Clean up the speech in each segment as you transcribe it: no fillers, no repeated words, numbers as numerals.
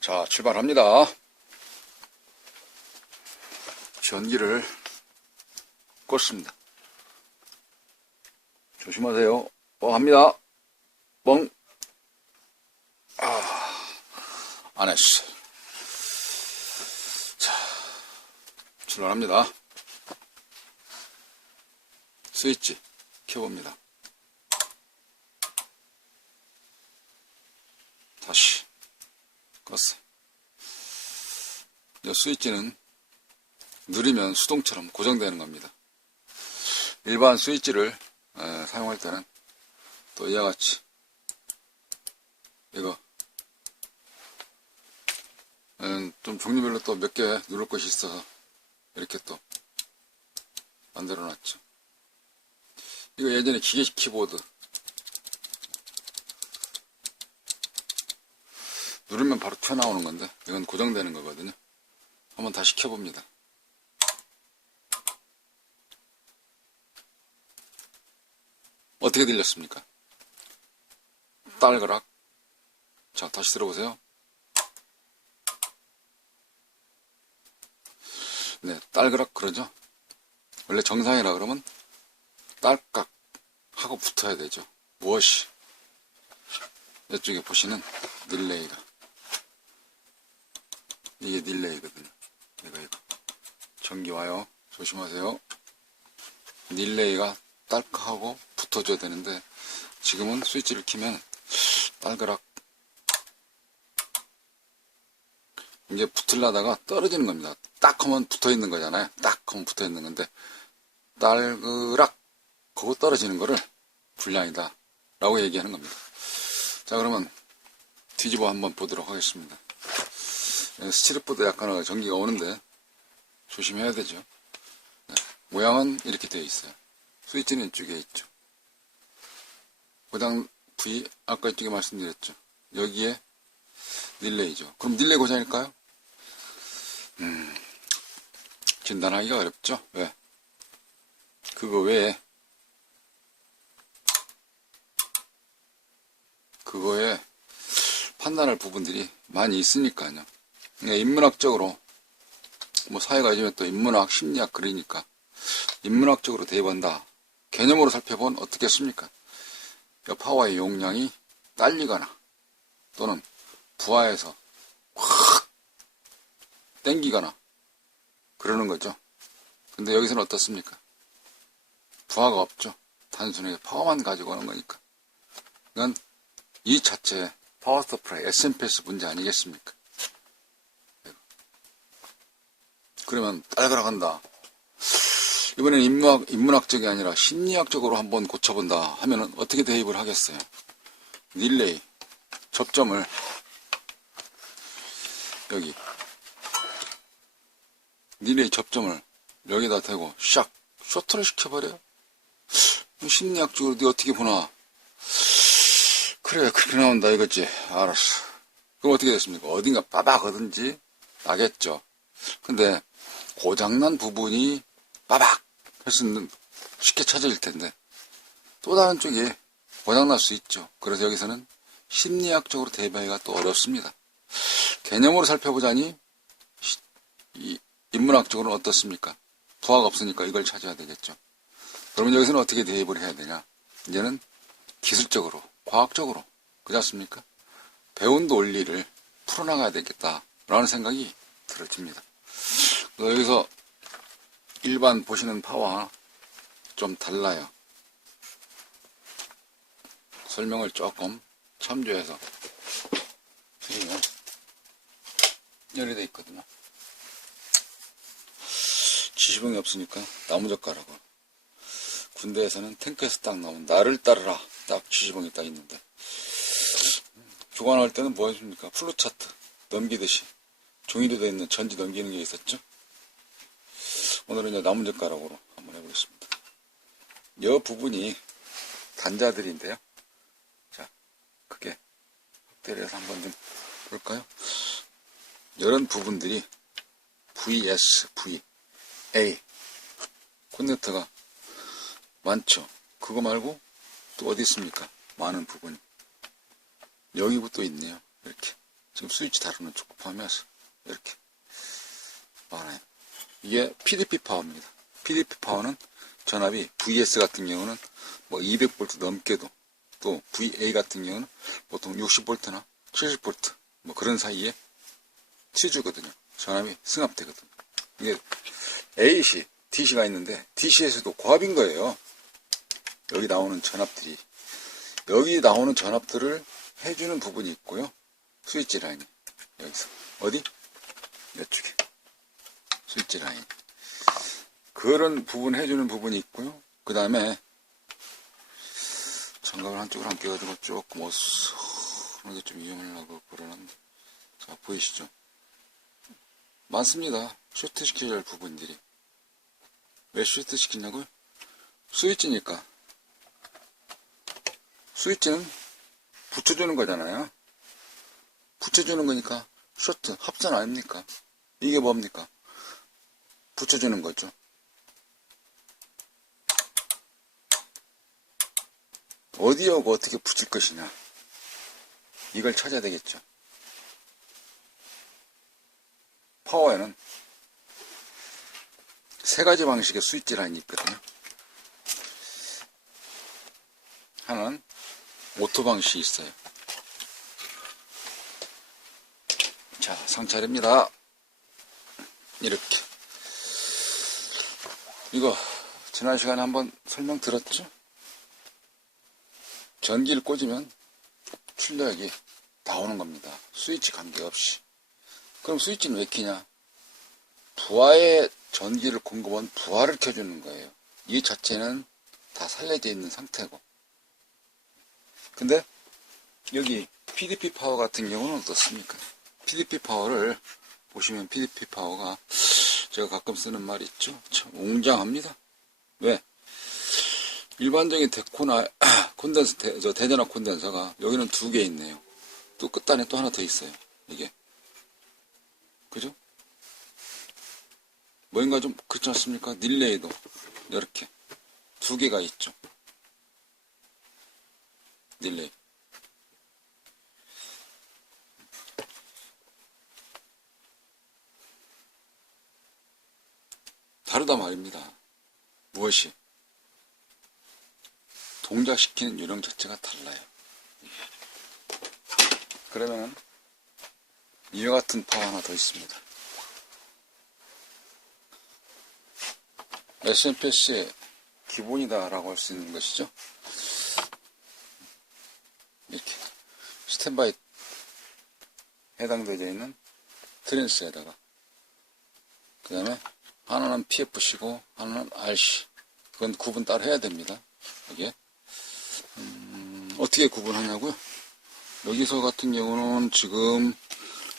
자, 출발합니다. 전기를 껐습니다. 조심하세요. 갑니다. 뻥. 안 했어. 자, 출발합니다. 스위치 켜봅니다. 다시 껐어요. 이 스위치는 누르면 수동처럼 고정되는 겁니다. 일반 스위치를 사용할 때는 또 이와 같이 이거 좀 종류별로 또 몇 개 누를 것이 있어서 이렇게 또 만들어 놨죠. 이거 예전에 기계식 키보드 누르면 바로 튀어나오는 건데 이건 고정되는 거거든요. 한번 다시 켜봅니다. 어떻게 들렸습니까? 딸그락. 자, 다시 들어보세요. 네, 딸그락 그러죠. 원래 정상이라 그러면 딸깍 하고 붙어야 되죠. 무엇이? 이쪽에 보시는 릴레이가 이게 릴레이거든요. 이거 전기 와요. 조심하세요. 릴레이가 딸깍하고 붙어줘야 되는데 지금은 스위치를 키면 딸그락 이게 붙으려다가 떨어지는 겁니다. 딱 하면 붙어 있는 거잖아요. 딱 하면 붙어 있는 건데 딸그락 그거 떨어지는 거를 불량이다 라고 얘기하는 겁니다. 자, 그러면 뒤집어 한번 보도록 하겠습니다. 스티로보드 약간 전기가 오는데 조심해야 되죠. 모양은 이렇게 되어 있어요. 스위치는 이쪽에 있죠. 고장 부위 아까 이쪽에 말씀드렸죠. 여기에 릴레이죠. 그럼 릴레이 고장일까요? 진단하기가 어렵죠. 왜? 그거 외에 그거에 판단할 부분들이 많이 있으니까요. 인문학적으로 뭐 사회가 요즘에 또 인문학, 심리학 그러니까 인문학적으로 대입한다. 개념으로 살펴본 어떻겠습니까? 파워의 용량이 딸리거나 또는 부하에서 확 땡기거나 그러는 거죠. 근데 여기서는 어떻습니까? 부하가 없죠. 단순히 파워만 가지고 오는 거니까. 이건 이 자체의 파워 서프라이 SMP 문제 아니겠습니까? 그러면 딸그락 한다. 이번엔 인문학적이 아니라 심리학적으로 한번 고쳐본다 하면은 어떻게 대입을 하겠어요? 릴레이 접점을 여기 릴레이 접점을 여기다 대고 샥 쇼트를 시켜버려요. 심리학적으로 네 어떻게 보나? 그래, 그렇게 나온다 이거지. 알았어. 그럼 어떻게 됐습니까? 어딘가 빠박 하든지 나겠죠. 근데 고장난 부분이 빠박 했으면 쉽게 찾아질 텐데 또 다른 쪽에 고장날 수 있죠. 그래서 여기서는 심리학적으로 대비하기가 또 어렵습니다. 개념으로 살펴보자니 인문학적으로는 어떻습니까? 부하가 없으니까 이걸 찾아야 되겠죠. 그러면 여기서는 어떻게 대입을 해야 되냐? 이제는 기술적으로, 과학적으로, 그렇지 않습니까? 배운 논리를 풀어나가야 되겠다라는 생각이 들어집니다. 여기서 일반 보시는 파워와 좀 달라요. 설명을 조금 참조해서 드리면 열이 돼 있거든요. 지시봉이 없으니까 나무젓가락으로. 군대에서는 탱크에서 딱 나온 나를 따르라 딱 지시봉이 딱 있는데 교관할 때는 뭐 했습니까? 플루차트 넘기듯이 종이로 되어 있는 전지 넘기는 게 있었죠. 오늘은 이제 나무젓가락으로 한번 해보겠습니다. 이 부분이 단자들인데요. 자, 크게 확대를 해서 한번 좀 볼까요? 이런 부분들이 VS, VA 커넥터가 많죠. 그거 말고 또 어디 있습니까? 많은 부분이. 여기부터 있네요. 이렇게. 지금 스위치 다루는 쪽 포함해서 이렇게 많아요. 이게 PDP 파워입니다. PDP 파워는 전압이 VS 같은 경우는 뭐 200V 넘게도, 또 VA 같은 경우는 보통 60V나 70V 뭐 그런 사이에 치주거든요. 전압이 승합되거든요. 이게 AC, DC가 있는데 DC에서도 고압인 거예요. 여기 나오는 전압들이, 여기 나오는 전압들을 해주는 부분이 있고요. 스위치 라인이 여기서 어디? 이쪽에 스위치 라인, 그런 부분 해주는 부분이 있고요. 그 다음에 장갑을 한쪽으로 안 껴가지고 조금 어수선하게 좀 이용하려고 그러는데, 자 보이시죠? 많습니다. 쇼트 시켜야 할 부분들이. 왜 쇼트 시키냐고요? 스위치니까. 스위치는 붙여주는 거잖아요. 붙여주는 거니까 쇼트, 합선 아닙니까? 이게 뭡니까? 붙여주는 거죠. 어디하고 어떻게 붙일 것이냐, 이걸 찾아야 되겠죠. 파워에는 세 가지 방식의 스위치 라인이 있거든요. 하나는 오토 방식이 있어요. 자, 상차례입니다. 이렇게. 이거 지난 시간에 한번 설명드렸죠? 전기를 꽂으면 출력이 나오는 겁니다. 스위치 관계없이. 그럼 스위치는 왜 켜냐? 부하의 전기를 공급한 부하를 켜주는 거예요. 이 자체는 다 살려져 있는 상태고. 근데 여기 PDP 파워 같은 경우는 어떻습니까? PDP 파워를 보시면 PDP 파워가 제가 가끔 쓰는 말이 있죠. 참 웅장합니다. 왜? 일반적인 데코나 콘덴서, 대전압 콘덴서가 여기는 2개 있네요. 또 끝단에 또 하나 더 있어요. 이게. 그죠? 뭔가 좀 그렇지 않습니까? 릴레이도 이렇게 2개가 있죠. 릴레이. 다르다 말입니다. 무엇이? 동작시키는 요령 자체가 달라요. 그러면 이와 같은 파워 하나 더 있습니다. SMPS의 기본이다라고 할 수 있는 것이죠. 이렇게 스탠바이 해당되어 있는 트랜스에다가, 그 다음에 하나는 PFC고 하나는 RC. 그건 구분 따로 해야 됩니다. 이게 어떻게 구분하냐고요? 여기서 같은 경우는 지금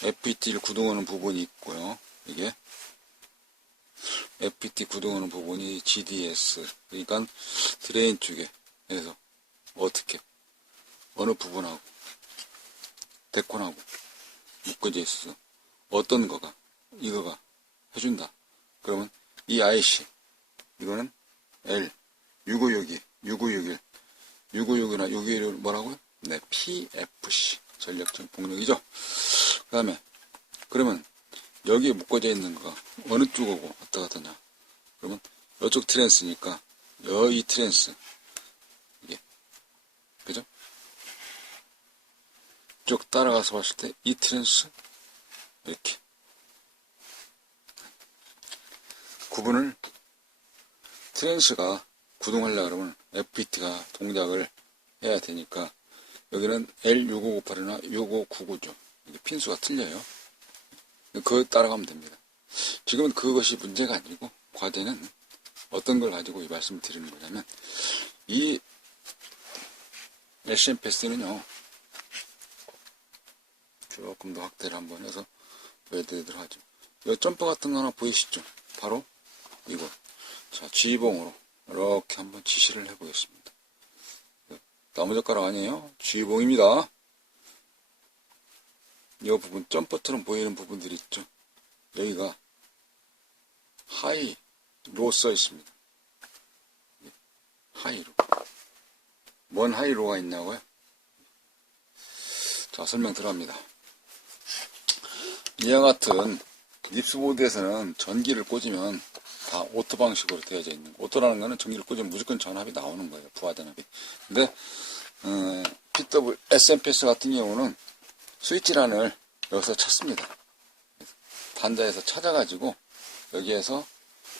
FET를 구동하는 부분이 있고요. 이게 FET 구동하는 부분이 GDS, 그러니까 드레인 쪽에 해서 어떻게 어느 부분하고 데콘하고 묶어져 있어서 어떤 거가 이거가 해준다. 그러면 이 IC 이거는 L 6562 6561 6561이나 621을 뭐라고요? 네, PFC 전력적 폭력이죠. 그 다음에 그러면 여기에 묶어져 있는 거가 어느 쪽하고 왔다 갔다냐? 그러면 이쪽 트랜스니까 이 트랜스, 이게 그죠? 쭉 따라가서 봤을 때 이 트랜스 이렇게 구분을, 트랜스가 구동하려고 그러면 FET가 동작을 해야 되니까 여기는 L6598이나 6599죠. 이게 핀수가 틀려요. 그거 따라가면 됩니다. 지금은 그것이 문제가 아니고 과제는 어떤 걸 가지고 이 말씀을 드리는 거냐면, 이 SMPS는요 조금 더 확대를 한번 해서 보여드리도록 하죠. 이 점퍼 같은 거 하나 보이시죠? 바로 이거. 자, G봉으로 이렇게 한번 지시를 해보겠습니다. 나무젓가락 아니에요? G봉입니다. 이 부분, 점퍼처럼 보이는 부분들이 있죠? 여기가 하이, 로 써 있습니다. 하이로. 뭔 하이로가 있냐고요? 자, 설명 들어갑니다. 이와 같은 닙스보드에서는 전기를 꽂으면 다 오토 방식으로 되어져 있는 거. 오토라는 거는 전기를 꽂으면 무조건 전압이 나오는 거예요. 부하 전압이. 근데 PW SMPS 같은 경우는 스위치란을 여기서 찾습니다. 단자에서 찾아가지고 여기에서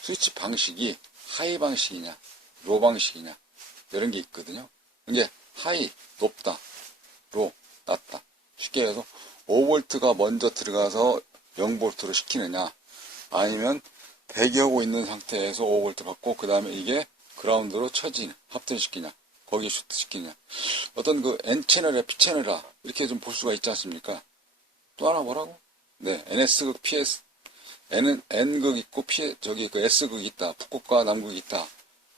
스위치 방식이 하이 방식이냐 로 방식이냐 이런 게 있거든요. 이제 하이 높다, 로 낮다. 쉽게 해서 5V가 먼저 들어가서 0V로 시키느냐, 아니면 대기하고 있는 상태에서 5V 받고 그 다음에 이게 그라운드로 처지냐, 합전시키냐, 거기에 슈트 시키냐. 어떤 그 N채널이나 P채널이라 이렇게 좀 볼 수가 있지 않습니까? 또 하나 뭐라고? 네, NS극, PS, N극 있고 저기 그 S극이 있다. 북극과 남극이 있다.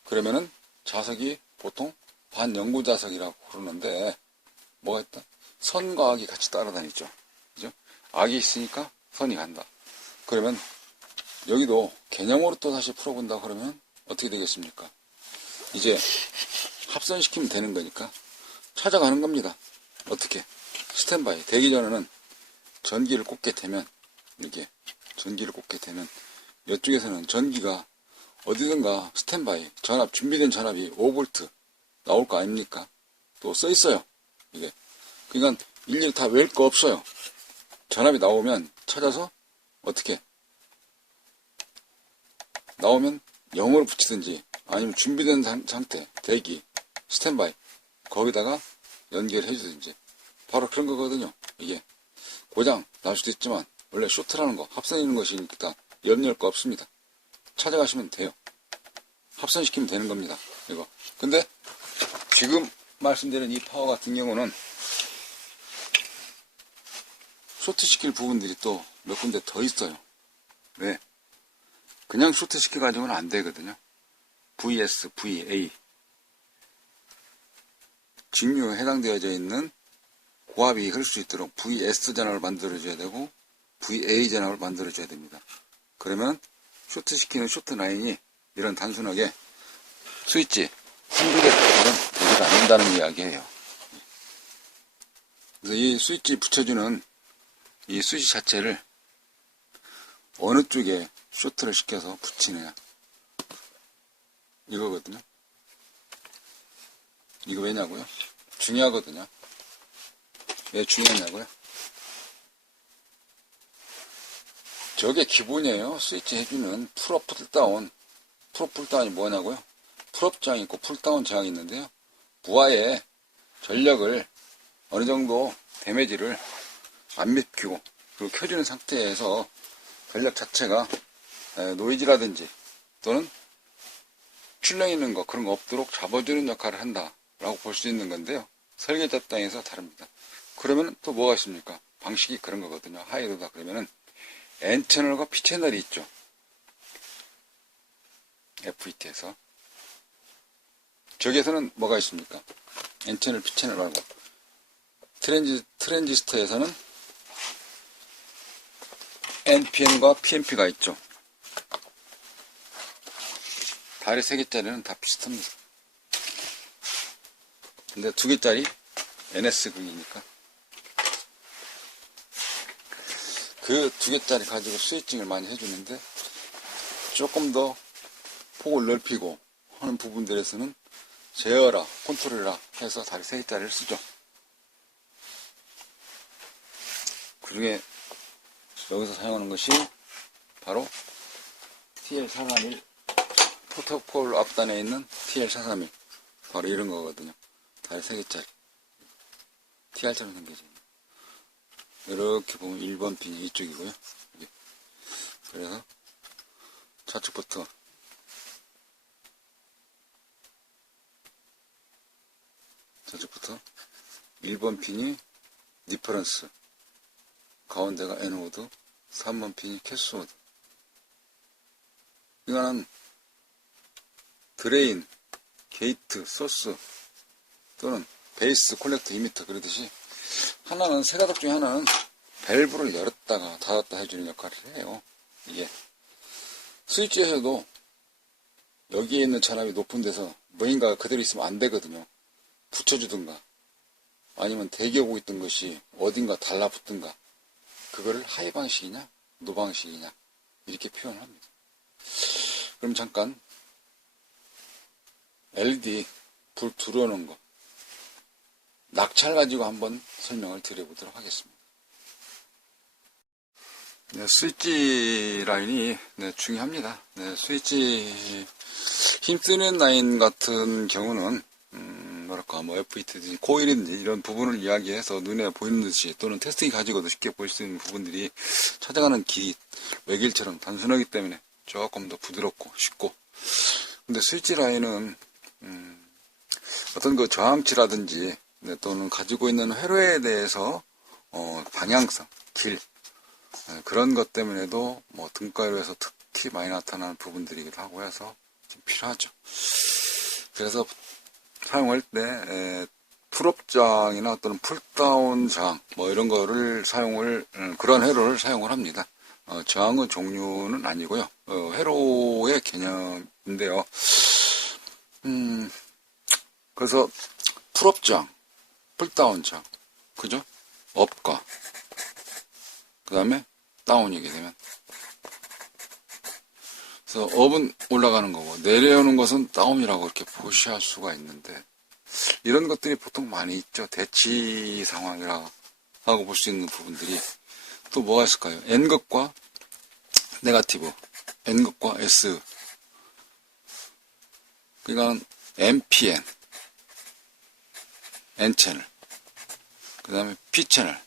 그러면은 자석이 보통 반영구 자석이라고 그러는데 뭐가 있다? 선과 악이 같이 따라다니죠. 그죠? 악이 있으니까 선이 간다. 그러면 여기도 개념으로 또 다시 풀어본다 그러면 어떻게 되겠습니까? 이제 합선시키면 되는 거니까 찾아가는 겁니다. 어떻게? 스탠바이. 되기 전에는 전기를 꽂게 되면, 이렇게 전기를 꽂게 되면 이쪽에서는 전기가 어디든가 스탠바이, 전압, 준비된 전압이 5V 나올 거 아닙니까? 또 써 있어요. 이게. 그러니까 일일이 다 외울 거 없어요. 전압이 나오면 찾아서 어떻게? 나오면 0으로 붙이든지 아니면 준비된 상태, 대기, 스탠바이 거기다가 연결해 주든지 바로 그런 거거든요. 이게 고장 날 수도 있지만 원래 쇼트라는 거 합선이는 것이니까 염려할 거 없습니다. 찾아가시면 돼요. 합선시키면 되는 겁니다. 이거. 근데 지금 말씀드린 이 파워 같은 경우는 쇼트 시킬 부분들이 또 몇 군데 더 있어요. 왜? 그냥 쇼트 시켜가지고는 안 되거든요. VS, VA. 직류에 해당되어져 있는 고압이 흐를 수 있도록 VS 전압을 만들어줘야 되고 VA 전압을 만들어줘야 됩니다. 그러면 쇼트 시키는 쇼트 라인이 이런 단순하게 스위치 한두 개 따로는 되지가 않는다는 이야기예요. 그래서 이 스위치 붙여주는 이 스위치 자체를 어느 쪽에 쇼트를 시켜서 붙이느냐 이거거든요. 이거 왜냐고요? 중요하거든요. 왜 중요하냐고요? 저게 기본이에요. 스위치 해주는 풀업 풀다운. 풀업 풀다운이 뭐냐고요? 풀업 저항이 있고 풀다운 저항이 있는데요. 부하의 전력을 어느 정도 데미지를 안 미치고 그리고 켜주는 상태에서 전력 자체가 노이즈라든지 또는 출렁 있는 거 그런 거 없도록 잡아주는 역할을 한다라고 볼 수 있는 건데요. 설계자 땅에서 다릅니다. 그러면 또 뭐가 있습니까? 방식이 그런 거거든요. 하이로다 그러면은 N채널과 P채널이 있죠. FET에서. 저기에서는 뭐가 있습니까? N채널, P채널하고. 트랜지스터에서는 NPN과 PNP가 있죠. 다리 3개짜리는 다 비슷합니다. 근데 2개짜리 NS극이니까 그 2개짜리 가지고 스위칭을 많이 해주는데 조금 더 폭을 넓히고 하는 부분들에서는 제어라, 컨트롤이라 해서 다리 3개짜리를 쓰죠. 그 중에 여기서 사용하는 것이 바로 TL431 프로토콜 앞단에 있는 TL431 바로 이런 거거든요. 다리 3개짜리 TR처럼 생겨져 있는. 이렇게 보면 1번 핀이 이쪽이고요. 여기. 그래서 좌측부터 저쪽부터 1번 핀이 디퍼런스, 가운데가 애노드, 3번 핀이 캐소드. 이거는 드레인, 게이트, 소스 또는 베이스, 콜렉터, 이미터 그러듯이 하나는 세 가닥 중에 하나는 밸브를 열었다가 닫았다 해주는 역할을 해요. 이게 스위치에서도 여기에 있는 전압이 높은 데서 뭐인가 그대로 있으면 안 되거든요. 붙여주든가 아니면 대기하고 있던 것이 어딘가 달라붙든가 그거를 하이 방식이냐, 노 방식이냐, 이렇게 표현을 합니다. 그럼 잠깐, LED 불 들어오는 거, 낙찰 가지고 한번 설명을 드려보도록 하겠습니다. 네, 스위치 라인이 중요합니다. 스위치 힘쓰는 라인 같은 경우는 뭐랄까 FET든지 코일이든지 이런 부분을 이야기해서 눈에 보이는 듯이 또는 테스팅이 가지고도 쉽게 보일 수 있는 부분들이 찾아가는 길이 외길처럼 단순하기 때문에 조금 더 부드럽고 쉽고, 근데 스위치 라인은 어떤 그 저항치라든지 또는 가지고 있는 회로에 대해서 방향성, 길 그런 것 때문에도 뭐 등가로에서 특히 많이 나타나는 부분들이기도 하고 해서 좀 필요하죠. 그래서 사용할 때 풀업장이나 또는 풀다운장 뭐 이런 거를 그런 회로를 사용을 합니다. 저항의 종류는 아니고요. 회로의 개념인데요. 그래서 풀업장, 풀다운장, 그죠? 업과 그 다음에 다운이게 되면, 그래서 업은 올라가는 거고 내려오는 것은 다운이라고 이렇게 표시할 수가 있는데, 이런 것들이 보통 많이 있죠. 대치 상황이라고 볼 수 있는 부분들이 또 뭐가 있을까요? N극과 네거티브, N극과 S, 그러니까 NPN, N채널, 그 다음에 P채널,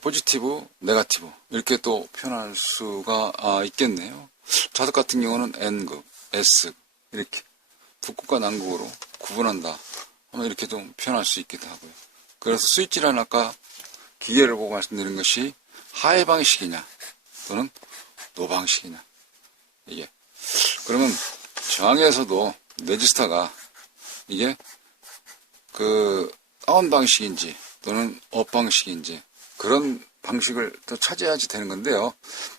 포지티브, 네거티브 이렇게 또 표현할 수가 있겠네요. 자석 같은 경우는 N극, S극 이렇게 북극과 남극으로 구분한다 하면 이렇게 좀 표현할 수 있기도 하고요. 그래서 스위치란 아까 기계를 보고 말씀드린 것이 하이 방식이냐 또는 노 방식이냐, 이게 그러면 저항에서도 레지스터가 이게 그 다운 방식인지 또는 업 방식인지 그런 방식을 또 차지해야지 되는 건데요.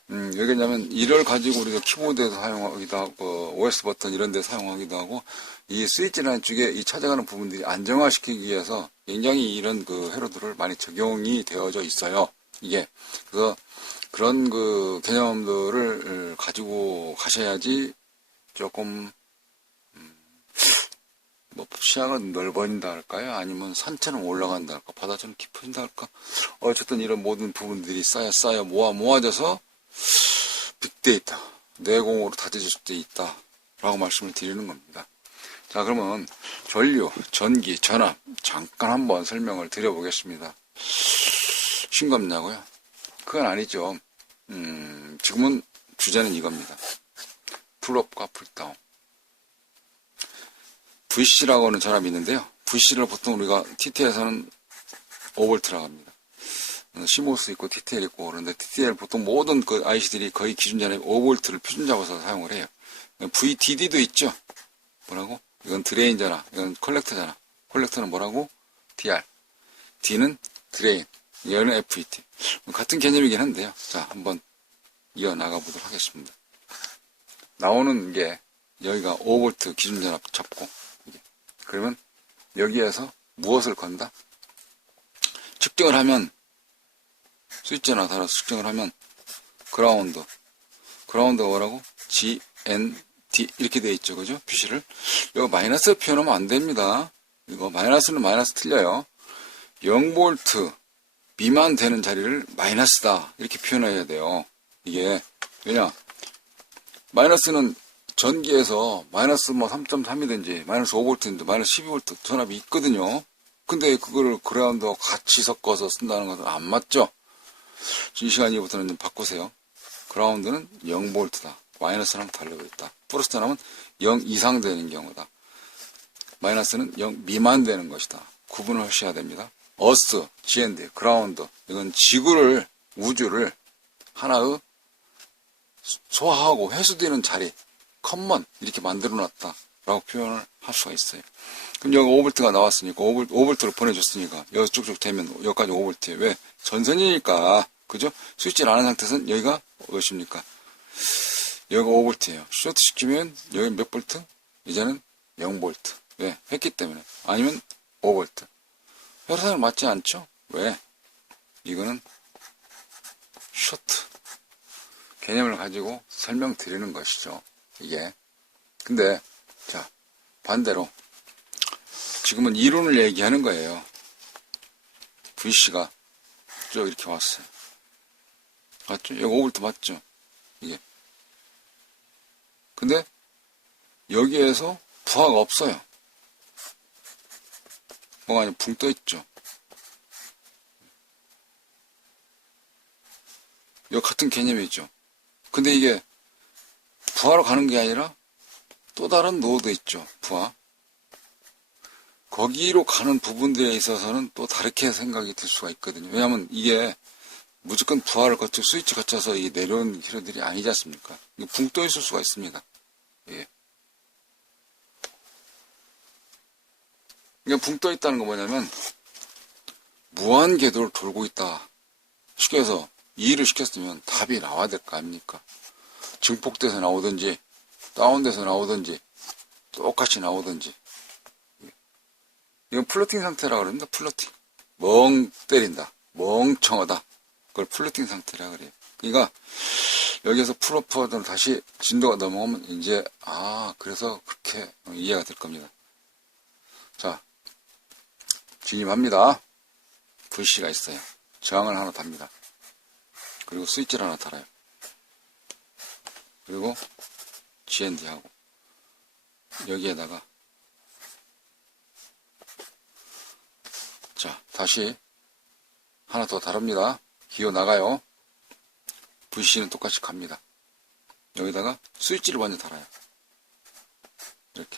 왜냐면 이걸 가지고 우리가 키보드에서 사용하기도 하고 OS 버튼 이런 데 사용하기도 하고, 이 스위치라는 쪽에 이 찾아가는 부분들이 안정화시키기 위해서 굉장히 이런 그 회로들을 많이 적용이 되어져 있어요. 이게 그래서 그런 그 개념들을 가지고 가셔야지 조금 뭐 시야가 넓어진다 할까요? 아니면 산처럼 올라간다 할까? 바다처럼 깊어진다 할까? 어쨌든 이런 모든 부분들이 쌓여 모아져서 빅데이터, 내공으로 다져질 수 있다 라고 말씀을 드리는 겁니다. 자, 그러면 전류, 전기, 전압 잠깐 한번 설명을 드려보겠습니다. 싱겁냐고요? 그건 아니죠. 지금은 주제는 이겁니다. 풀업과 풀다운. VC라고 하는 전압이 있는데요. VC를 보통 우리가 TTL에서는 5V라고 합니다. CMOS 있고 TTL 있고 그런데 TTL 보통 모든 그 IC들이 거의 기준 전압이 5V를 표준 잡아서 사용을 해요. VDD도 있죠. 뭐라고? 이건 드레인 전압, 이건 컬렉터 전압. 컬렉터는 뭐라고? DR. D는 드레인. 얘는 FET. 같은 개념이긴 한데요. 자, 한번 이어나가 보도록 하겠습니다. 나오는 게 여기가 5V 기준 전압 잡고, 그러면 여기에서 무엇을 건다? 측정을 하면, 스위치나 따라서 측정을 하면 그라운드가 뭐라고? GND 이렇게 되어 있죠. 그죠? 표시를. 이거 마이너스 표현하면 안 됩니다. 이거 마이너스는 마이너스 틀려요. 0V 미만 되는 자리를 마이너스다 이렇게 표현해야 돼요. 이게 왜냐? 마이너스는 전기에서 마이너스 뭐 3.3이든지 마이너스 5V든지 마이너스 12V 전압이 있거든요. 근데 그거를 그라운드와 같이 섞어서 쓴다는 것은 안 맞죠? 이 시간 이후부터는 좀 바꾸세요. 그라운드는 0V다. 마이너스랑 달리고 있다. 플러스 전압은 0 이상 되는 경우다. 마이너스는 0 미만 되는 것이다. 구분을 하셔야 됩니다. 어스, GND, 그라운드 이건 지구를, 우주를 하나의 소화하고 회수되는 자리, 커먼 이렇게 만들어놨다 라고 표현을 할 수가 있어요. 그럼 여기 5V가 나왔으니까 5V를 보내줬으니까 여기 쭉쭉 되면 여기까지 5V에 왜? 전선이니까 그죠? 스위치를 안 한 상태에서는 여기가 몇입니까? 여기가 5V예요. 쇼트 시키면 여기 몇 볼트? 이제는 0V. 왜? 했기 때문에. 아니면 5V. 혈산을 맞지 않죠? 왜? 이거는 쇼트 개념을 가지고 설명드리는 것이죠. 이게. 근데 자, 반대로 지금은 이론을 얘기하는 거예요. VC가 쭉 이렇게 왔어요. 맞죠? 여기 5V 맞죠? 이게. 근데 여기에서 부하가 없어요. 뭐가 아니면 붕 떠 있죠. 이거 같은 개념이죠. 근데 이게 부하로 가는 게 아니라 또 다른 노드 있죠. 부하. 거기로 가는 부분들에 있어서는 또 다르게 생각이 들 수가 있거든요. 왜냐하면 이게 무조건 부하를 거쳐 스위치 거쳐서 이 내려온 히로들이 아니지 않습니까? 붕 떠 있을 수가 있습니다. 예. 그러니까 붕 떠 있다는 건 뭐냐면 무한 궤도를 돌고 있다. 쉽게 해서 이해를 시켰으면 답이 나와야 될 거 아닙니까? 증폭돼서 나오든지 다운돼서 나오든지 똑같이 나오든지. 이건 플로팅 상태라고 그럽니다. 플로팅. 멍 때린다. 멍청하다. 그걸 플로팅 상태라고 그래요. 그러니까 여기에서 풀업하던 다시 진도가 넘어가면 이제 그래서 그렇게 이해가 될 겁니다. 자, 진입합니다. VC가 있어요. 저항을 하나 답니다. 그리고 스위치를 하나 달아요. 그리고 GND하고 여기에다가 자, 다시 하나 더 다릅니다. 기어 나가요. VC는 똑같이 갑니다. 여기다가 스위치를 먼저 달아요. 이렇게.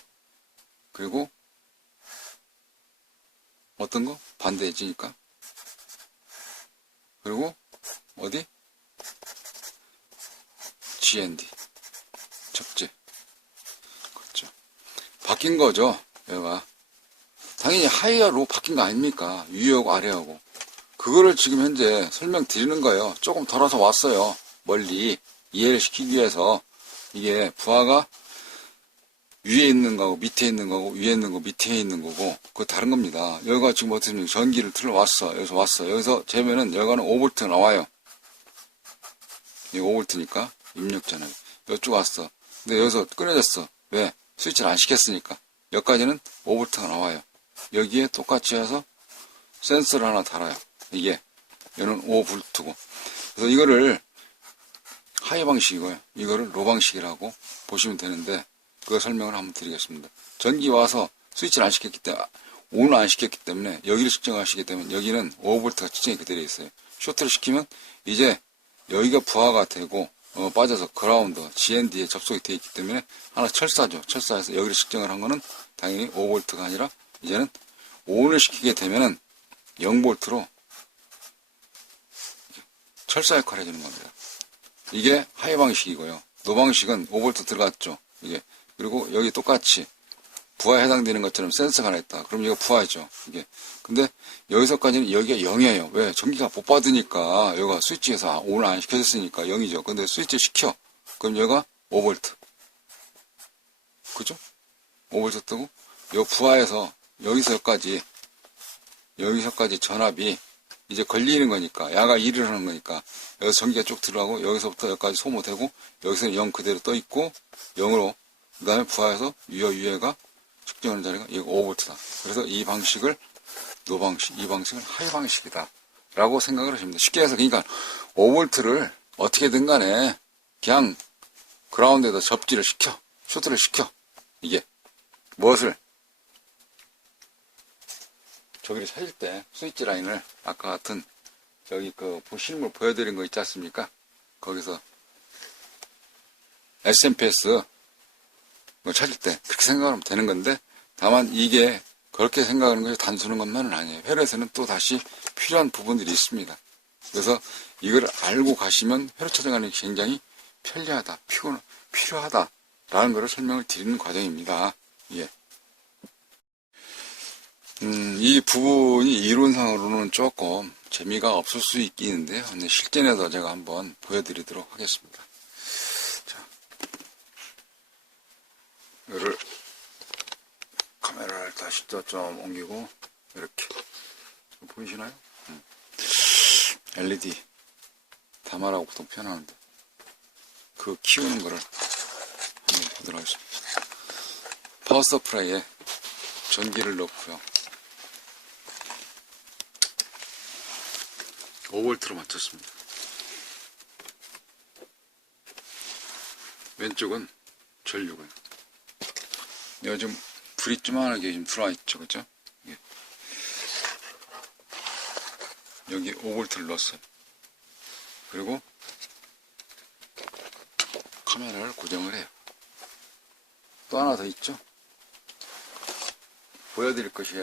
그리고 어떤 거? 반대 엣지니까. 그리고 어디? GND. 접지. 그렇죠. 바뀐 거죠. 여기가. 당연히 하이어로 바뀐 거 아닙니까? 위하고 아래하고. 그거를 지금 현재 설명드리는 거예요. 조금 덜어서 왔어요. 멀리 이해를 시키기 위해서. 이게 부하가 위에 있는 거고 밑에 있는 거고 위에 있는 거 밑에 있는 거고 그거 다른 겁니다. 여기가 지금 어떻게 보면 전기를 틀어왔어. 여기서 왔어. 여기서 재면은 여기는 5V 나와요. 이거 5V니까 입력잖아요. 이쪽 왔어. 근데 여기서 끊어졌어. 왜? 스위치를 안 시켰으니까. 여기까지는 5V가 나와요. 여기에 똑같이 해서 센서를 하나 달아요. 이게 얘는 5V고. 그래서 이거를 하이 방식이고요. 이거를 로 방식이라고 보시면 되는데 그 설명을 한번 드리겠습니다. 전기 와서 스위치를 안 시켰기 때문에 온을 안 시켰기 때문에 여기를 측정하시기 때문에 여기는 5V가 측정이 그대로 있어요. 쇼트를 시키면 이제 여기가 부하가 되고 빠져서 그라운드 GND에 접속이 되어 있기 때문에 하나 철사죠. 철사해서 여기를 측정을 한 거는 당연히 5V가 아니라 이제는 온을 시키게 되면은 0V로 철사 역할을 해주는 겁니다. 이게 하이 방식이고요. 노 방식은 5V 들어갔죠. 이게. 그리고 여기 똑같이 부하에 해당되는 것처럼 센서가 하나 있다. 그럼 이거 부하죠. 이게. 근데 여기서까지는 여기가 0이에요. 왜? 전기가 못 받으니까 여기가 스위치에서 온을 안 시켜줬으니까 0이죠. 근데 스위치 시켜. 그럼 여기가 5V. 그죠? 5V 뜨고 요 부하에서 여기서까지 전압이 이제 걸리는 거니까 야가 일을 하는 거니까 여기서 전기가 쭉 들어가고 여기서부터 여기까지 소모되고 여기서는 0 그대로 떠 있고 0으로 그 다음에 부하에서 위에가 측정하는 자리가 이거 5V다. 그래서 이 방식을 노 방식, 이 방식을 하이 방식이다 라고 생각을 하십니다. 쉽게 해서 그러니까 5V를 어떻게든 간에 그냥 그라운드에다 접지를 시켜, 쇼트를 시켜. 이게 무엇을 저기를 찾을 때 스위치 라인을 아까 같은 저기 그 실물 보여드린 거 있지 않습니까? 거기서 SMPS 찾을 때 그렇게 생각하면 되는 건데 다만 이게 그렇게 생각하는 것이 단순한 것만은 아니에요. 회로에서는 또 다시 필요한 부분들이 있습니다. 그래서 이걸 알고 가시면 회로 찾아가는 게 굉장히 편리하다, 필요하다라는 것을 설명을 드리는 과정입니다. 예. 이 부분이 이론상으로는 조금 재미가 없을 수 있겠는데요. 근데 실전에서 제가 한번 보여드리도록 하겠습니다. 자, 이거를 카메라를 다시 또 좀 옮기고 이렇게 보이시나요? LED 다마라고 보통 표현하는데 그 키우는 거를 한번 보도록 하겠습니다. 파워 서프라이에 전기를 넣고요. 5V로 맞췄습니다. 왼쪽은 전류고요. 요즘 불이 쪼만하게 지금 들어와 있죠, 그죠? 예. 여기 5V를 넣었어요. 그리고 카메라를 고정을 해요. 또 하나 더 있죠? 보여드릴 것이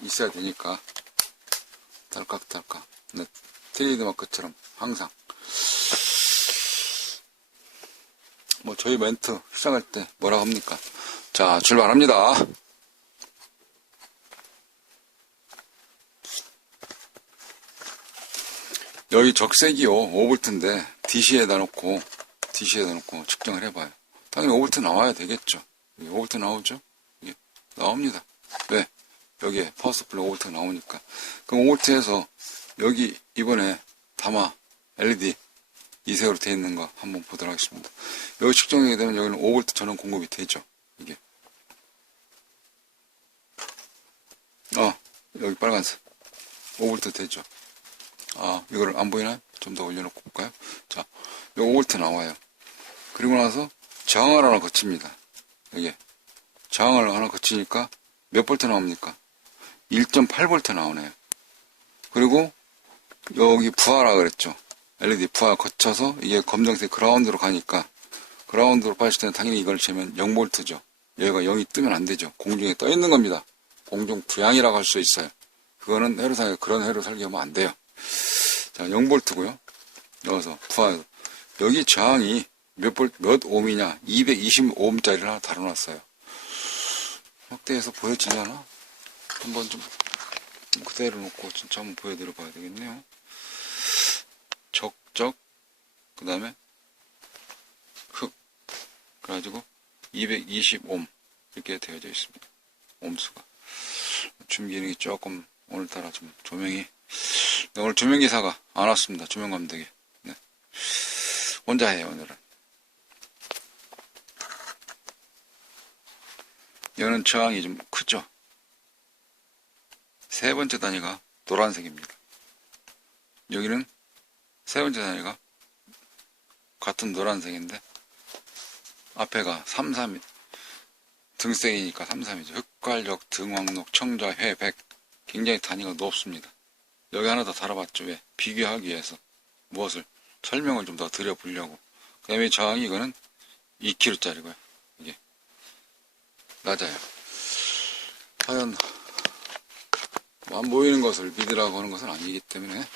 있어야 되니까 딸깍딸깍. 트레이드 마크처럼 항상 뭐 저희 멘트 시작할 때 뭐라고 합니까? 자, 출발합니다. 여기 적색이요 5V인데 DC에다 놓고 측정을 해봐요. 당연히 5V 나와야 되겠죠. 5V 나오죠? 예, 나옵니다. 왜? 여기에 파워서플라이 5V 나오니까. 그럼 5V에서 여기 이번에 다마 LED 이색으로 되어 있는 거 한번 보도록 하겠습니다. 여기 측정하게 되면 여기는 5V 전원 공급이 되죠. 이게. 여기 빨간색. 5V 되죠. 이거를 안 보이나요? 좀 더 올려놓고 볼까요? 자, 여기 5V 나와요. 그리고 나서 저항을 하나 거칩니다. 이게. 저항을 하나 거치니까 몇 볼트 나옵니까? 1.8V 나오네요. 그리고 여기 부하라 그랬죠. LED 부하 거쳐서 이게 검정색 그라운드로 가니까 그라운드로 빠질 때는 당연히 이걸 재면 0V죠. 여기가 0이 뜨면 안 되죠. 공중에 떠 있는 겁니다. 공중 부양이라고 할 수 있어요. 그거는 회로상에 그런 회로 설계하면 안 돼요. 자, 0V고요. 여기서 부하 여기 저항이 몇 ohm이냐? 220ohm짜리를 하나 달아놨어요. 확대해서 보여지려나? 한번 좀 그대로 놓고 진짜 한번 보여드려 봐야 되겠네요. 적적, 그 다음에 흑, 그래가지고 220ohm 이렇게 되어져 있습니다. 옴수가. 줌 기능이 조금 오늘따라 좀 조명이, 오늘 조명기사가 안 왔습니다. 조명 감독이. 네. 혼자 해요, 오늘은. 여기는 저항이 좀 크죠? 세 번째 단위가 노란색입니다. 여기는 세 번째 단위가 같은 노란색인데 앞에가 33, 등색이니까 33이죠. 흑갈력, 등황록, 청자, 회, 백. 굉장히 단위가 높습니다. 여기 하나 더 달아봤죠. 왜? 비교하기 위해서. 무엇을? 설명을 좀 더 드려보려고. 그 다음에 저항이 이거는 2kg짜리고요. 이게. 낮아요. 과연 안 보이는 것을 믿으라고 하는 것은 아니기 때문에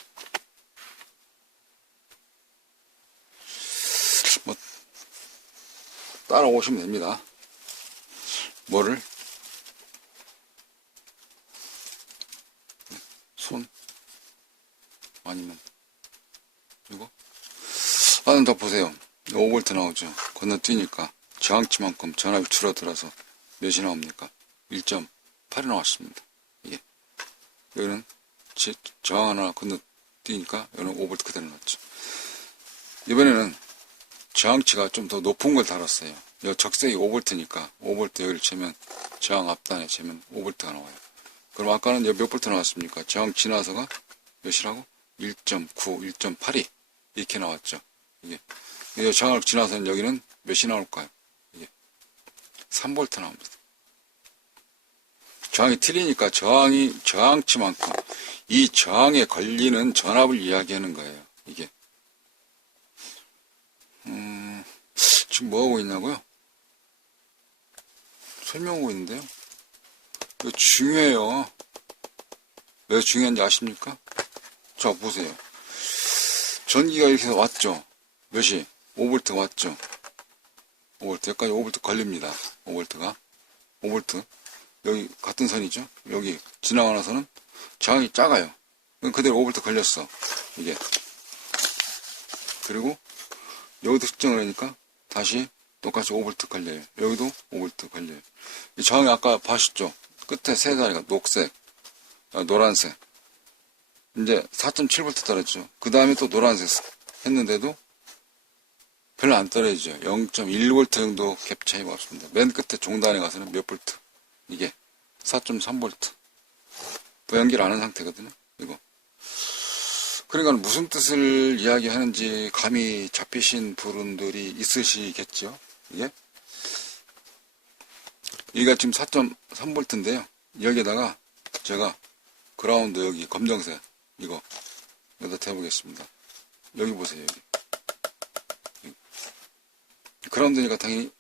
뭐 따라오시면 됩니다. 뭐를? 손? 아니면 이거? 하나 더 보세요. 5V 나오죠. 건너뛰니까 저항치만큼 전압이 줄어들어서 몇이 나옵니까? 1.8이 나왔습니다. 이게. 여기는 저항 하나 건너뛰니까 여기는 5V 그대로 나왔죠. 이번에는 저항치가 좀 더 높은 걸 달았어요. 여기 적색이 5V니까 5V 여기를 재면 저항 앞단에 재면 5V가 나와요. 그럼 아까는 몇 볼트 나왔습니까? 저항 지나서가 몇이라고? 1.9, 1.82 이렇게 나왔죠. 이게 저항을 지나서는 여기는 몇이 나올까요? 이게 3V 나옵니다. 저항이 틀리니까 저항치만큼 이 저항에 걸리는 전압을 이야기하는 거예요. 이게 지금 뭐 하고 있냐고요? 설명하고 있는데요. 이거 중요해요. 왜 중요한지 아십니까? 자, 보세요. 전기가 이렇게 왔죠? 몇이? 5V 왔죠? 5V. 여기까지 5V 걸립니다. 5V가. 5V. 여기 같은 선이죠? 여기 지나고 나서는 저항이 작아요. 그대로 5V 걸렸어. 이게. 그리고 여기도 측정을 하니까 다시 똑같이 5V 걸려요. 여기도 5V 걸려요. 이 저항이 아까 보셨죠? 끝에 세 자리가 녹색, 노란색, 이제 4.7V 떨어지죠. 그 다음에 또 노란색 했는데도 별로 안 떨어지죠. 0.1V 정도 갭 차이가 없습니다. 맨 끝에 종단에 가서는 몇 볼트? 이게 4.3V. 또 연기를 안 한 상태거든요. 이거. 그러니까 무슨 뜻을 이야기하는지 감이 잡히신 분들이 있으시겠죠. 이게. 여기가 지금 4.3V인데요. 여기에다가 제가 그라운드 여기 검정색 이거 여기다 대보겠습니다. 여기 보세요. 여기. 그라운드니까 당연히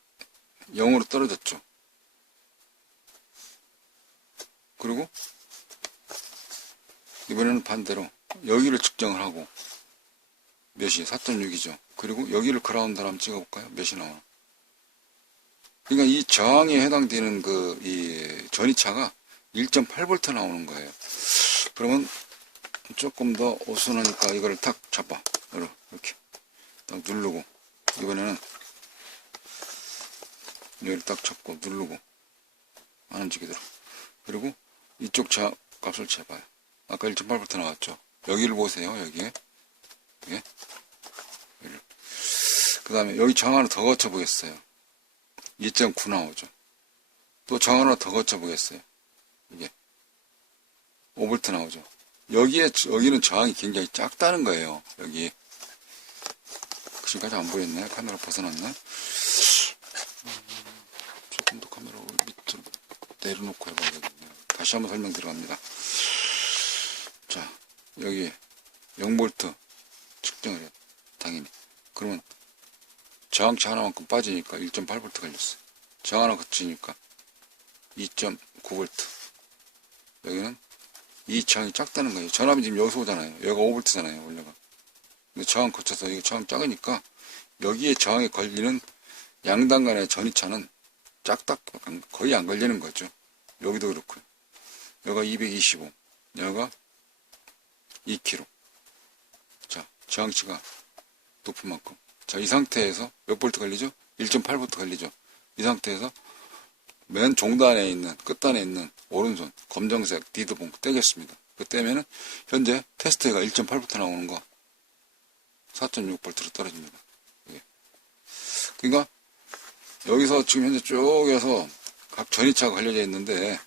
0으로 떨어졌죠. 그리고 이번에는 반대로 여기를 측정을 하고 몇이 4.6이죠. 그리고 여기를 그라운드로 한번 찍어볼까요? 몇이 나오나? 그러니까 이 저항에 해당되는 이 전이차가 1.8V 나오는 거예요. 그러면 조금 더 어수선하니까 이거를 탁 잡아. 이렇게 딱 누르고, 이번에는 여기를 딱 잡고 누르고 안 움직이도록. 그리고 이쪽 저항 값을 재봐요. 아까 1.8V 나왔죠. 여기를 보세요. 여기에. 예? 그 다음에 여기 저항 하나 더 거쳐 보겠어요. 2.9 나오죠. 또 저항 하나 더 거쳐 보겠어요. 이게 5V 나오죠. 여기는 저항이 굉장히 작다는 거예요. 여기. 지금까지 안 보였네. 카메라 벗어났네. 조금 더 카메라 밑으로 내려놓고 해봐야겠네요. 다시 한번 설명 들어갑니다. 자, 여기 0V 측정을 해요. 당연히. 그러면 저항치 하나만큼 빠지니까 1.8V 걸렸어요. 저항 하나 거치니까 2.9V. 여기는 이 저항이 작다는 거예요. 전압이 지금 여기서 오잖아요. 여기가 5V잖아요. 원래가. 근데 저항 거쳐서 이게 저항 작으니까 여기에 저항에 걸리는 양단 간의 전이차는 작다, 거의 안 걸리는 거죠. 여기도 그렇고요. 여기가 225. 여기가 2kg. 자, 저항치가 높은 만큼. 자, 이 상태에서 몇 볼트 걸리죠? 1.8V 걸리죠. 이 상태에서 맨 종단에 있는, 끝단에 있는 오른손, 검정색 디드봉 떼겠습니다. 그 떼면은, 현재 테스트가 1.8V 나오는 거, 4.6V로 떨어집니다. 이게. 그러니까, 여기서 지금 현재 쭉에서 각 전이차가 걸려져 있는데,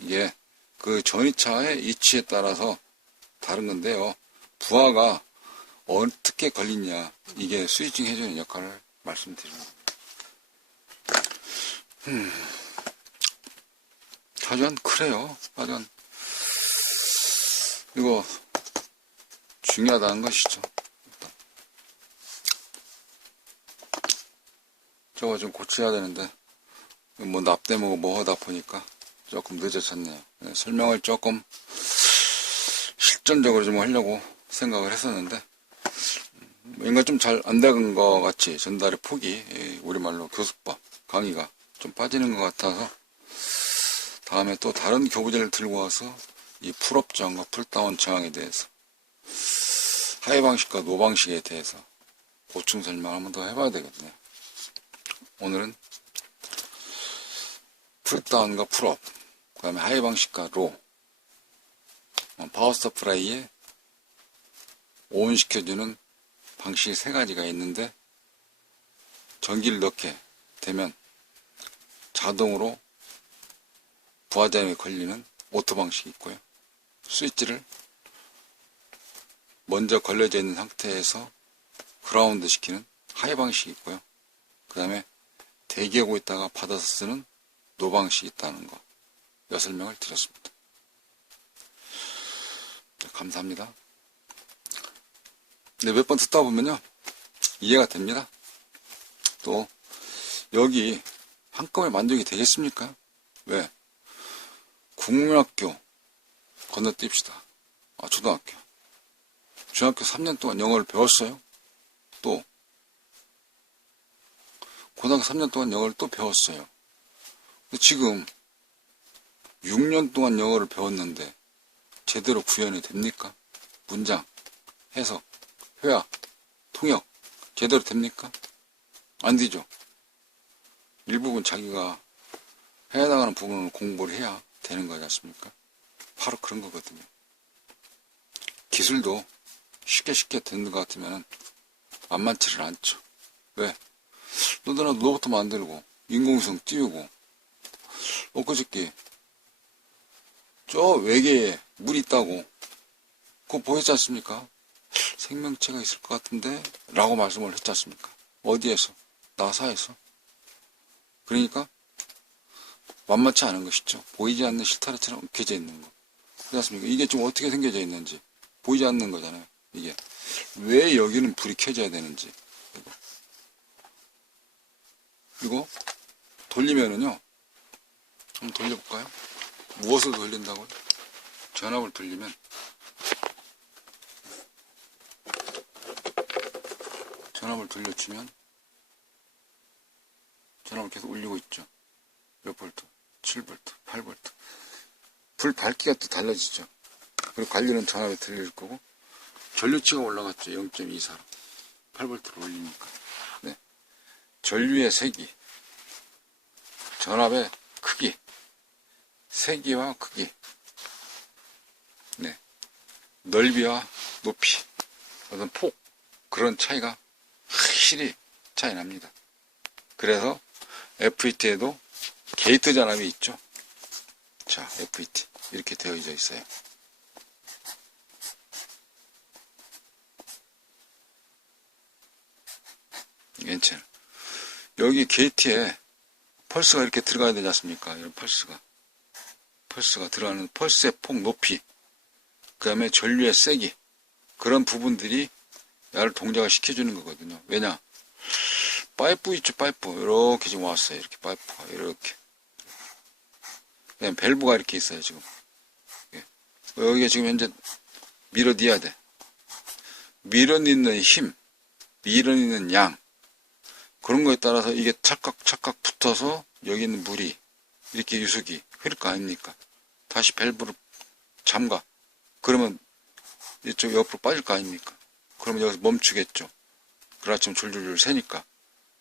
이게 그 전이차의 위치에 따라서 다른 건데요. 부하가 어떻게 걸리냐, 이게 스위칭 해주는 역할을 말씀드립니다. 하지만 그래요. 하지만 이거 중요하다는 것이죠. 저거 좀 고쳐야 되는데 뭐 납땜하고 뭐 하다 보니까 조금 늦어졌네요. 설명을 조금 실전적으로 좀 하려고 생각을 했었는데 뭔가 좀 잘 안 된 것 같이 전달의 폭이 우리말로 교수법 강의가 좀 빠지는 것 같아서 다음에 또 다른 교부제를 들고 와서 이 풀업 저항과 풀다운 저항에 대해서 하이 방식과 노 방식에 대해서 보충 설명 한번 더 해봐야 되거든요. 오늘은 풀다운과 풀업, 그 다음에 하이 방식과 로, 파워 서프라이에 오온시켜주는 방식이 세 가지가 있는데 전기를 넣게 되면 자동으로 부하장에 걸리는 오토 방식이 있고요. 스위치를 먼저 걸려져 있는 상태에서 그라운드 시키는 하이 방식이 있고요. 그 다음에 대기하고 있다가 받아서 쓰는 노 방식이 있다는 거 설명을 드렸습니다. 네, 감사합니다. 네, 몇 번 듣다 보면요 이해가 됩니다. 또 여기 한꺼번에 만족이 되겠습니까? 왜? 국민학교 건너뛰읍시다. 초등학교. 중학교 3년 동안 영어를 배웠어요. 또 고등학교 3년 동안 영어를 또 배웠어요. 근데 지금 6년 동안 영어를 배웠는데 제대로 구현이 됩니까? 문장, 해석, 회화, 통역 제대로 됩니까? 안 되죠. 일부분 자기가 해당하는 부분을 공부를 해야 되는 거지 않습니까? 바로 그런 거거든요. 기술도 쉽게 되는 것 같으면 만만치를 않죠. 왜? 너도나 로봇 만들고 인공위성 띄우고 엊그저께 저 외계에 물이 있다고 그거 보였지 않습니까? 생명체가 있을 것 같은데 라고 말씀을 했지 않습니까? 어디에서? 나사에서. 그러니까 만만치 않은 것이죠. 보이지 않는 실타래처럼 엉켜져 있는 거. 그렇지 않습니까? 이게 좀 어떻게 생겨져 있는지 보이지 않는 거잖아요. 이게 왜 여기는 불이 켜져야 되는지. 그리고 돌리면은요, 한번 돌려볼까요? 무엇을 돌린다고요? 전압을 돌리면 전압을 돌려주면 전압을 계속 올리고 있죠. 몇 볼트? 7볼트, 8볼트. 불 밝기가 또 달라지죠. 그리고 관리는 전압에 들릴 거고 전류치가 올라갔죠. 0.24로 8볼트를 올리니까. 네. 전류의 세기, 전압의 크기, 세기와 크기, 네. 넓이와 높이, 어떤 폭, 그런 차이가 확실히 차이 납니다. 그래서 FET에도 게이트 전압이 있죠. 자, FET 이렇게 되어져 있어요. 괜찮아요. 여기 게이트에 펄스가 이렇게 들어가야 되지 않습니까? 이런 펄스가 들어가는 펄스의 폭 높이, 그 다음에 전류의 세기, 그런 부분들이 야를 동작을 시켜주는 거거든요. 왜냐? 파이프 있죠, 파이프. 이렇게 지금 왔어요. 이렇게 파이프가 이렇게. 그다음에 밸브가 이렇게 있어요, 지금. 여기가 지금 현재 밀어넣어야 돼. 밀어넣는 힘, 밀어넣는 양, 그런 거에 따라서 이게 찰칵 붙어서 여기 있는 물이 이렇게 유속이 흐를 거 아닙니까? 다시 밸브를 잠가. 그러면 이쪽 옆으로 빠질 거 아닙니까? 그러면 여기서 멈추겠죠. 그렇지만 줄줄줄 새니까.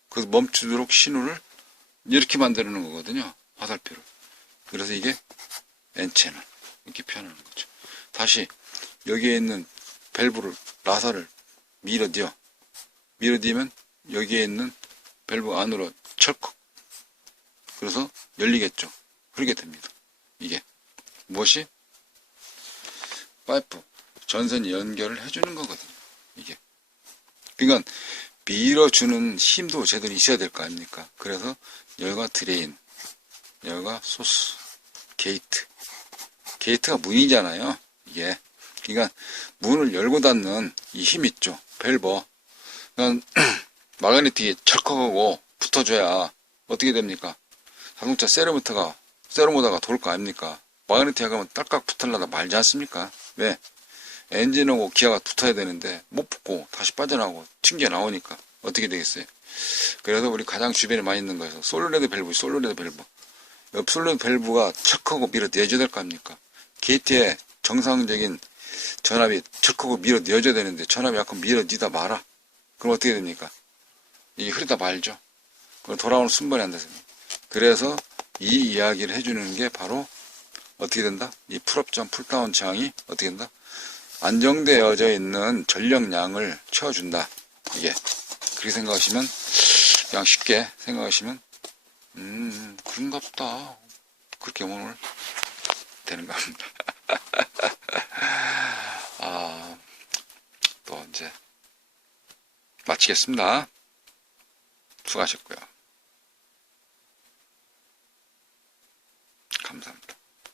그래서 멈추도록 신호를 이렇게 만드는 거거든요. 화살표를. 그래서 이게 N채널. 이렇게 표현하는 거죠. 다시 여기에 있는 밸브를, 라사를 밀어넣어. 밀어넣으면 여기에 있는 밸브 안으로 철컥. 그래서 열리겠죠. 흐르게 됩니다. 이게 무엇이? 파이프, 전선 연결을 해주는 거거든요. 이게. 그러니까 밀어주는 힘도 제대로 있어야 될 거 아닙니까? 그래서 여기가 드레인, 여기가 소스, 게이트. 게이트가 문이잖아요. 이게. 그러니까 문을 열고 닫는 이 힘 있죠. 밸브. 그러니까 마그네틱이 철컥하고 붙어줘야 어떻게 됩니까? 자동차 세로모터가 돌 거 아닙니까? 마그네틱 하면 딸깍 붙으려다 말지 않습니까? 왜? 엔진하고 기아가 붙어야 되는데 못 붙고 다시 빠져나오고 튕겨 나오니까 어떻게 되겠어요? 그래서 우리 가장 주변에 많이 있는 거에서 솔노레드 밸브. 옆 솔노레드 밸브가 척하고 밀어내줘야 될 거 아닙니까? 게이트에 정상적인 전압이 척하고 밀어내줘야 되는데 전압이 약간 밀어내다 말아. 그럼 어떻게 됩니까? 이게 흐르다 말죠. 그럼 돌아오는 순번이 안 되습니다. 그래서 이 이야기를 해주는 게 바로 어떻게 된다? 이 풀업전, 풀다운 저항이 어떻게 된다? 안정되어져 있는 전력량을 채워준다. 이게. 그렇게 생각하시면, 그냥 쉽게 생각하시면, 그런가 보다. 그렇게 오늘 되는 겁니다. 또 이제, 마치겠습니다. 수고하셨고요. 감사합니다.